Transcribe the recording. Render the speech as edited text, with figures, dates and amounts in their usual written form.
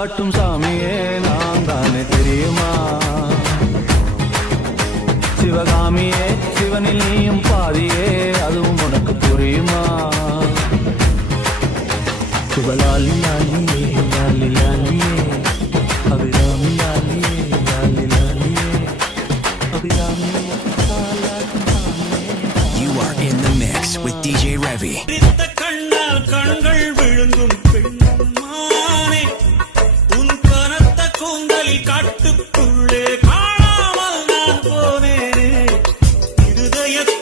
தாலாட்டும் சாமியே நான் தானே தெரியுமா? சிவகாமியே சிவனில் நீயும் பாதியே, அதுவும் உனக்கு புரியுமா? சுபலாலி லாலியே லாலி லாலியே, அபிராமி லாலியே லாலி லாலியே, அபிராமி தாலாட்டும் சாமியே. You are in the mix with DJ Revi. கண்ணால் கண்கள் விழுங்கும் பெண்